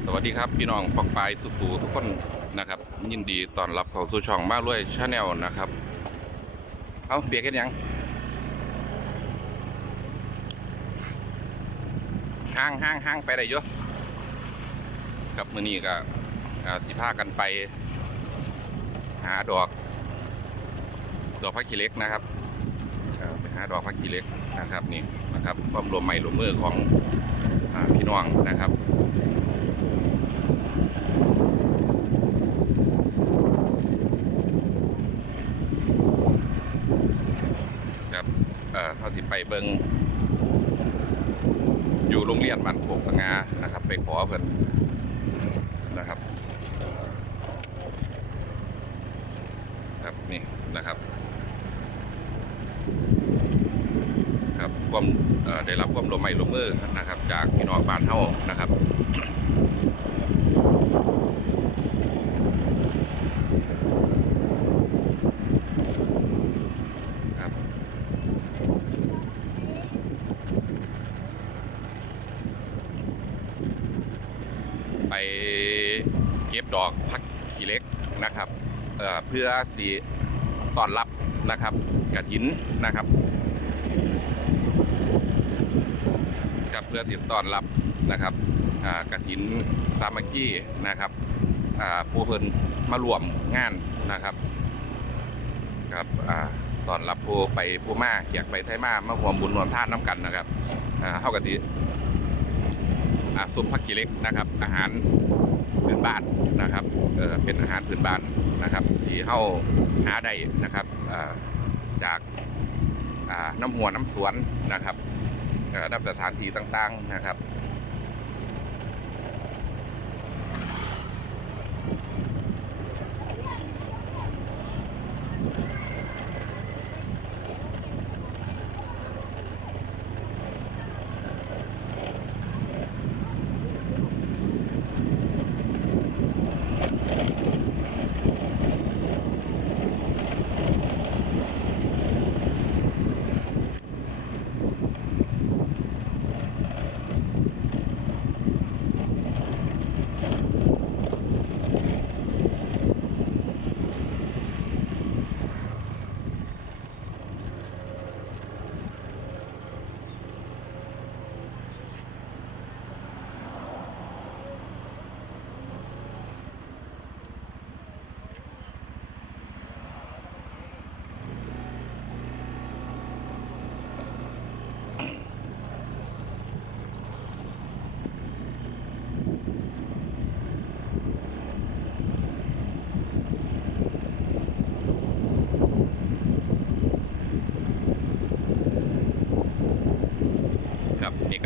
สวัสดีครับพี่น้องปอกปลายสุขูทุกคนนะครับ ยินดีต้อนรับเข้าสู่ช่องมาด้วยชาแนลนะครับเอาเบียกกันยังห้างห้างห้างไปได้เยอะกับมือนี้ก็อ่าสิพากันไป หาดอก ดอกพักขี้เล็กนะครับไปหาดอกพักขี้เล็กนะครับนี่นะครับความรวมใหม่รวมมือของอพี่น้องนะครับเอ่อเขาที่ ไปเบิงอยู่โรงเรียนบ้านโคกสงานะครับ ไปขอเพิ่นนะครับครับนี่นะครับ ครับความได้รับความร่วมไมือร่วมมือนะครับ จากพี่น้องบ้านเฮานะครับ ไปเก็บดอกพักขี้เล็กนะครับเเพื่อสีต้อนรับนะครับกระถินนะครับกับเพื่อที่ต้อนรับนะครับกระถินสามัคคีนะครับผู้เพิ่นมารวมงานนะครับครับต้อนรับผู้ไปผู้มาแจกไปไทยมามาร่วมบุญรวมทานน้ำกันนะครับอ่าเฮากะทิอ่า ซุปผักขี้เล็กนะครับ อาหารพื้นบ้านนะครับเออเป็นอาหารพื้นบ้านนะครับที่เข้าหาได้นะครับจากาน้ำหัวน้ำสวนนะครับน้ำสถานที่ต่างๆนะครับ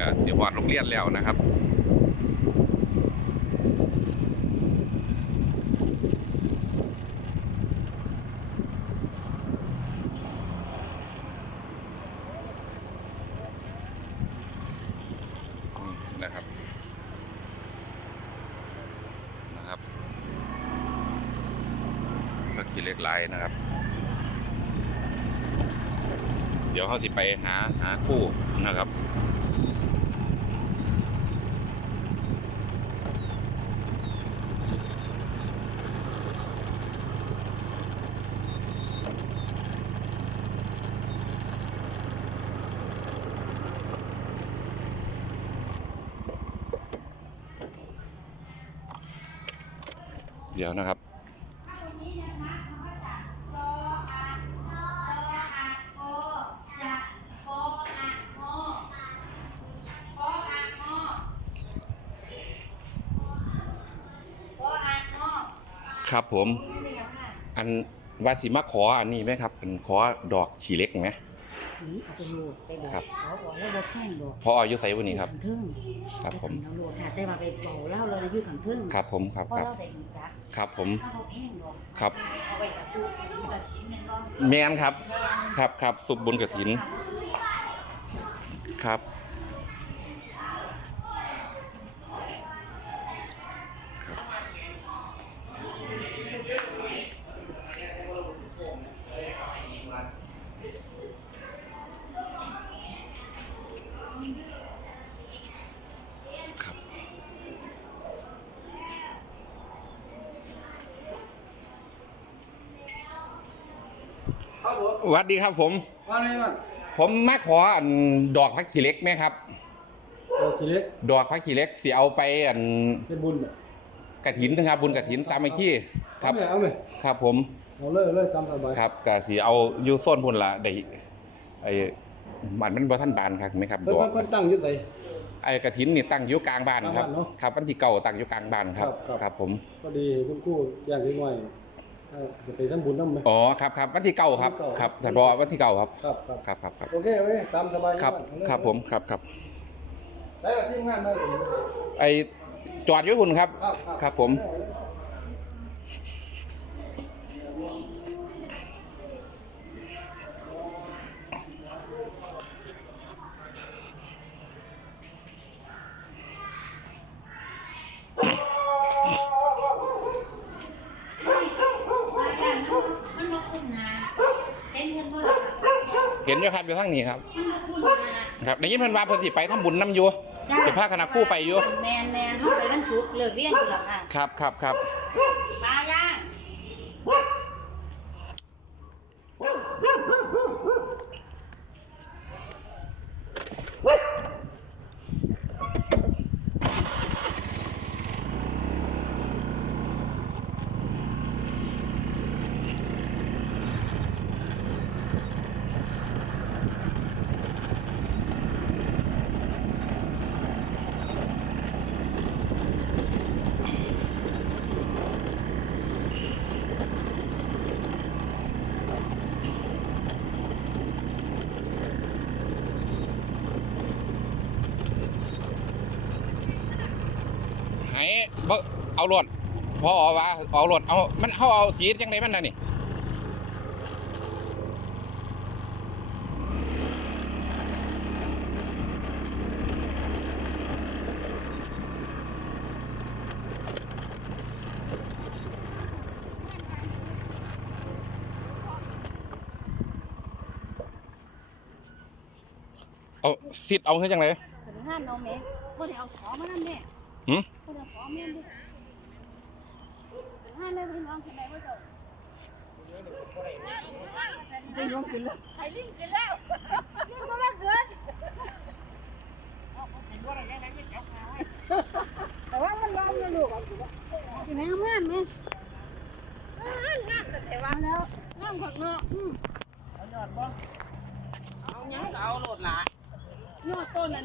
ครับนี่ก็เสียวอดโรงเรียนแล้วนะครับนะครับนะครับก็ขี่เล็กไลน์นะครับ เดี๋ยวเขาสิไปหาหาคู่นะครับ เดี๋ยวนะครับครับผม อันวาสิมาขออันนี้ไหมครับเป็นขอดอกฉีเล็กไหม นี่เอาไปโหลดไปบอกครับเขาบอกแล้วบ่แพงดอกพออายุไสวันนี้ครับขังเทิงครับผมเราโหลดค่ะแต่ว่าไปเบาเล่าเราอยู่ขังเทิงครับผมครับเพราะครับเราได้รู้จักครับผมถ้าบ่แพงดอกครับเอาไว้กับซื้อกับกินแม่นบ่แมนครับ ครับครับสุบบุญกระถินครับครับ สวัสดีครับผม ว่าไงบ้างผมมาขออันดอกพักขี้เหล็กไหมครับ โอเคเล็กดอกพักขี้เหล็กสิเอาไปอันเป็นบุญเนี่ยกระถินนะครับบุญกระถินสามัคคีครับเอาเลยเอาเลยครับผม เอาเลยเอาเลยตามสบายครับก็สิเอาอยู่โซนพุ่นละได้ไอ้มันมันบ่ทันบานครับไหมครับเพิ่ดนอกเพิ่นตั้งอยึดใส่ ไอ้กระถินนี่ตั้งอยู่กลางบ้านครับ กลางบ้านเนอะครับวันที่เก่าตั้งอยู่กลางบ้านครับ ครับครับผมก็ดีคุณครู่ย่างเล็กน้อยเอา จะไปทำบุญน้ำไหมอ๋อครับครับวันที่เก่าครับวันที่เก้าครับแต่บอกวันที่เก่าครับครับครับครับครับครับโอเคเว้ยตามสบายครับเอาเลยครับผมครับครับได้กับทีมงานได้เลยไอ้จอดอยู่คุณครับ ครับครับครับผม มันบ่คุ้นนะเห็นเพิ่นบ่ล่ะ เห็ นอยู่ครับอยู่ข้างนี้ครับมันบ่คุ้นนะครับได้ยินเพิ่นว่าเพิ่นสิไปทำบุญนํอยู่จ้าสิพาคณะครู่ไปอยู่แม่นแม่นเฮาไปวันศุกร์เลิกเรียนอยู่แล้วค่ะ ครับครับครับปลาย่าง ให้ บ่เอารถพออว่าเอารถเอา มันเฮาเอาสีจังไดมันน่ะนี่เอาสิทธิ์เอาคือจังไดถึงห้านเอาแม่บ่ได้เอาของมานั่นแม่ หึบ่ได้เอาของแม่ดิถึงห้านเลยงกินได้บ่เจ้าจะยงกินแล้วไอ้ลิงกินแล้วลิงก็มาเกินแต่ว่ามันร้อนนะลูกกินแม่งานแม่งานแต่แต่ว่าแล้วงานของเนาะเอาหยอดบ่เอาหยังก็เอาโลดล่ะยอดต้นนั้น